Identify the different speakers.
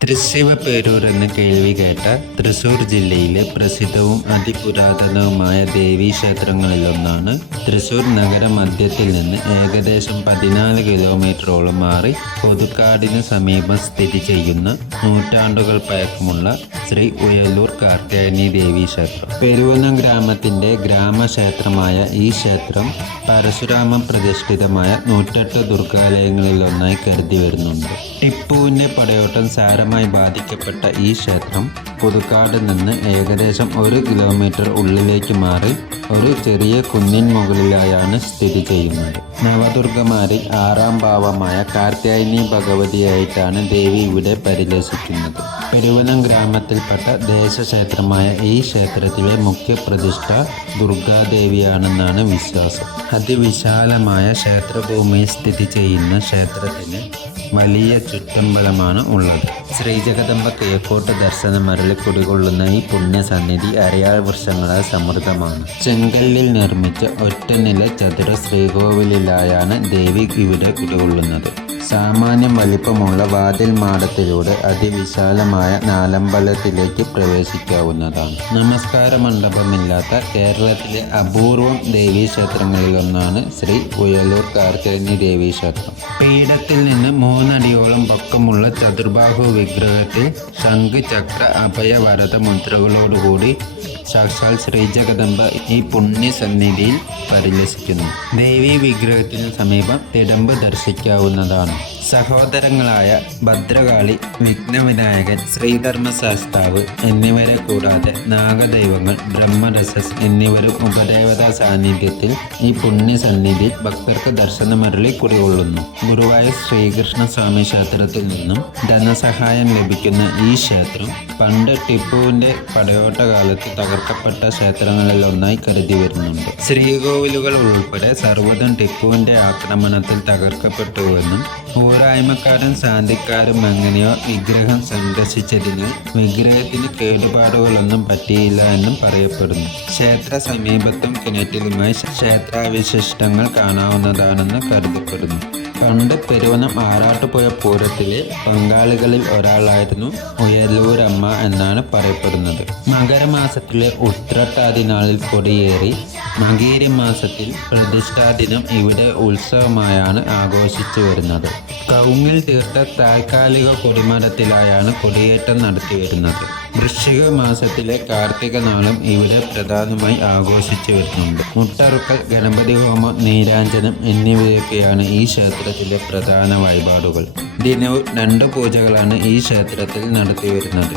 Speaker 1: തൃശ്ശിവപേരൂർ എന്ന കേൾവി കേട്ട തൃശൂർ ജില്ലയിലെ പ്രസിദ്ധവും അതിപുരാതനവുമായ ദേവീക്ഷേത്രങ്ങളിലൊന്നാണ് തൃശൂർ നഗര മധ്യത്തിൽ നിന്ന് ഏകദേശം പതിനാല് കിലോമീറ്ററോളം മാറി കൊതുക്കാടിന് സമീപം സ്ഥിതി ചെയ്യുന്ന നൂറ്റാണ്ടുകൾ പഴക്കമുള്ള ശ്രീ ഉയലൂർ കാർത്യായനി ദേവി ക്ഷേത്രം. പെരുവനം ഗ്രാമത്തിന്റെ ഗ്രാമക്ഷേത്രമായ ഈ ക്ഷേത്രം പരശുരാമ പ്രതിഷ്ഠിതമായ നൂറ്റെട്ട് ദുർഗാലയങ്ങളിലൊന്നായി കരുതി വരുന്നുണ്ട്. ടിപ്പുവിന്റെ പടയോട്ടം സാരമായി ബാധിക്കപ്പെട്ട ഈ ക്ഷേത്രം പുതുക്കാട് നിന്ന് ഏകദേശം ഒരു കിലോമീറ്റർ ഉള്ളിലേക്ക് മാറി ഒരു ചെറിയ കുന്നിൻ മുകളിലായാണ് സ്ഥിതി ചെയ്യുന്നത്. നവദുർഗമാരിൽ ആറാം ഭാവമായ കാർത്യായനി ഭഗവതിയായിട്ടാണ് ദേവി ഇവിടെ പരിലസിക്കുന്നത്. പെരുവനം ഗ്രാമത്തിൽപ്പെട്ട ദേശക്ഷേത്രമായ ഈ ക്ഷേത്രത്തിലെ മുഖ്യ പ്രതിഷ്ഠ ദുർഗാദേവിയാണെന്നാണ് വിശ്വാസം. അതിവിശാലമായ ക്ഷേത്രഭൂമിയിൽ സ്ഥിതി ചെയ്യുന്ന ക്ഷേത്രത്തിന് വലിയ ചുറ്റമ്പലമാണ് ഉള്ളത്. ശ്രീജഗദമ്പ കിഴക്കോട്ട് ദർശന മരളി കുടികൊള്ളുന്ന ഈ പുണ്യസന്നിധി അരയാൾ വൃക്ഷങ്ങളാൽ സമൃദ്ധമാണ്. ചെങ്കല്ലിൽ നിർമ്മിച്ച ഒറ്റനില ചതുര ശ്രീകോവിലിലായാണ് ദേവി ഇവിടെ കുടികൊള്ളുന്നത് സാമാന്യം വലിപ്പമുള്ള വാതിൽ മാടത്തിലൂടെ അതിവിശാലമായ നാലമ്പലത്തിലേക്ക് പ്രവേശിക്കാവുന്നതാണ്. നമസ്കാര മണ്ഡപമില്ലാത്ത കേരളത്തിലെ അപൂർവം ദേവീക്ഷേത്രങ്ങളിലൊന്നാണ് ശ്രീ ഉയലൂർ കാർത്തികനി ദേവീക്ഷേത്രം. പീഠത്തിൽ നിന്ന് മൂന്നടിയോളം പൊക്കമുള്ള ചതുർബാഹു വിഗ്രഹത്തിൽ ശംഖ് ചക്ര അഭയ വരദ മുദ്രകളോടുകൂടി സാക്ഷാൽ ശ്രീജഗദമ്പ ഈ പുണ്യസന്നിധിയിൽ പരിലസിക്കുന്നു. ദേവീ വിഗ്രഹത്തിന് സമീപം തിടമ്പ് ദർശിക്കാവുന്നതാണ്. സഹോദരങ്ങളായ ഭദ്രകാളി വിഘ്നവിനായകൻ ശ്രീധർമ്മശാസ്താവ് എന്നിവരെ കൂടാതെ നാഗദൈവങ്ങൾ ബ്രഹ്മരസസ് എന്നിവരും ഉപദേവതാ സാന്നിധ്യത്തിൽ ഈ പുണ്യസന്നിധി ഭക്തർക്ക് ദർശനമരളി കുടികൊള്ളുന്നു ഗുരുവായൂർ ശ്രീകൃഷ്ണ സ്വാമി ക്ഷേത്രത്തിൽ നിന്നും ധനസഹായം ലഭിക്കുന്ന ഈ ക്ഷേത്രം പണ്ട് ടിപ്പുവിന്റെ പടയോട്ട കാലത്ത് തകർക്കപ്പെട്ട ക്ഷേത്രങ്ങളിൽ ഒന്നായി കരുതി വരുന്നുണ്ട്. ശ്രീകോവിലുകൾ ഉൾപ്പെടെ സർവതും ടിപ്പുവിന്റെ ആക്രമണത്തിൽ തകർക്കപ്പെട്ടുവെന്നും പോരായ്മക്കാരും ശാന്തിക്കാരും എങ്ങനെയോ വിഗ്രഹം സംരക്ഷിച്ചതിന് വിഗ്രഹത്തിന് കേടുപാടുകളൊന്നും പറ്റിയില്ല എന്നും പറയപ്പെടുന്നു. ക്ഷേത്ര സമീപത്തും കിണറ്റിലുമായി ക്ഷേത്രാവിശിഷ്ടങ്ങൾ കാണാവുന്നതാണെന്ന് കരുതപ്പെടുന്നു. പണ്ട് പെരുവനം ആറാട്ടുപുഴ പൂരത്തിലെ പങ്കാളികളിൽ ഒരാളായിരുന്നു ഉയലൂരമ്മ എന്നാണ് പറയപ്പെടുന്നത്. മകരമാസത്തിലെ ഉത്രട്ടാതി നാളിൽ കൊടിയേറി മകീരി മാസത്തിൽ പ്രതിഷ്ഠാദിനം ഇവിടെ ഉത്സവമായാണ് ആഘോഷിച്ചു വരുന്നത്. കൗങ്ങിൽ തീർത്ത താൽക്കാലിക കൊടിമരത്തിലായാണ് കൊടിയേറ്റം നടത്തി വരുന്നത് വൃശ്ചിക മാസത്തിലെ കാർത്തിക നാളും ഇവിടെ പ്രധാനമായി ആഘോഷിച്ചു വരുന്നുണ്ട്. മുട്ടറുക്കൽ ഗണപതി ഹോമം നീരാഞ്ജനം എന്നിവയൊക്കെയാണ് ഈ ക്ഷേത്രത്തിലെ പ്രധാന വഴിപാടുകൾ. ദിനവും രണ്ട് പൂജകളാണ് ഈ ക്ഷേത്രത്തിൽ നടത്തി വരുന്നത്